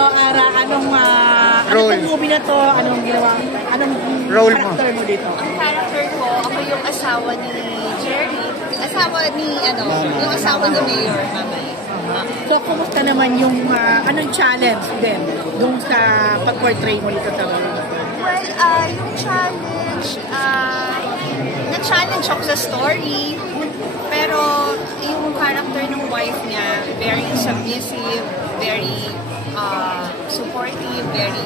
So, Ara, anong movie na to? Anong ginawa? Anong role character mo dito? Ang character ko, ako yung asawa ni Jerry. Yung asawa ni Mayor, Mamay. So, kumusta naman yung anong challenge din dun sa pag-portray mo dito sa Well, yung challenge, na-challenge ako sa story. Pero yung character ng wife niya, very submissive, very supportive, very...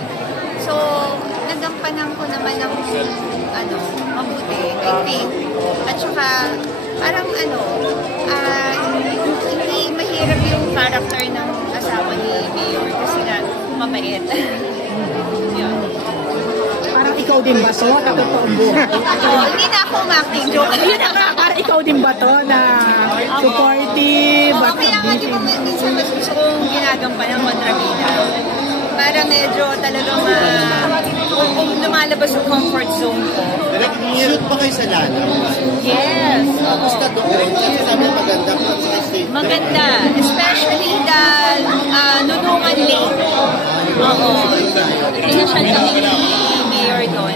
So, nagampanan ko naman ng mabuti, I think. At saka, parang hindi mahirap yung character ng asawa ni Mayor kasi nga, mabait. Yun. Parang ikaw din ba to? Na totoong buhay? Hindi na ako umaking joke. Ayun na nga, parang ikaw din ba to? Na supportive? Kaya nga, di ba minsan mas gusto kong ginagampanan ng kontrabida. Para medyo talagang lumalabas yung comfort zone ko. Shoot ba kayo sa lalo? Yes. Basta doon, kasi sabi maganda po sa state. Maganda. Especially dahil Nunungan Lake. Oo. Pinasyal kami ni Mayor doon.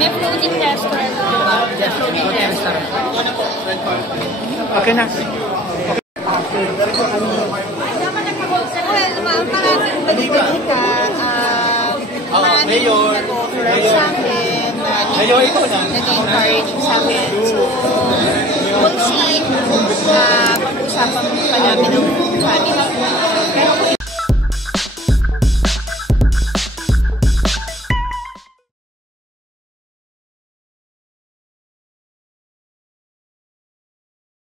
May floating restaurant, di ba? Floating restaurant. Okay na. Well, maraming balita. Mayor. Sa akin. Mayor, ikaw na. Nag-encourage sa akin. So, we'll see.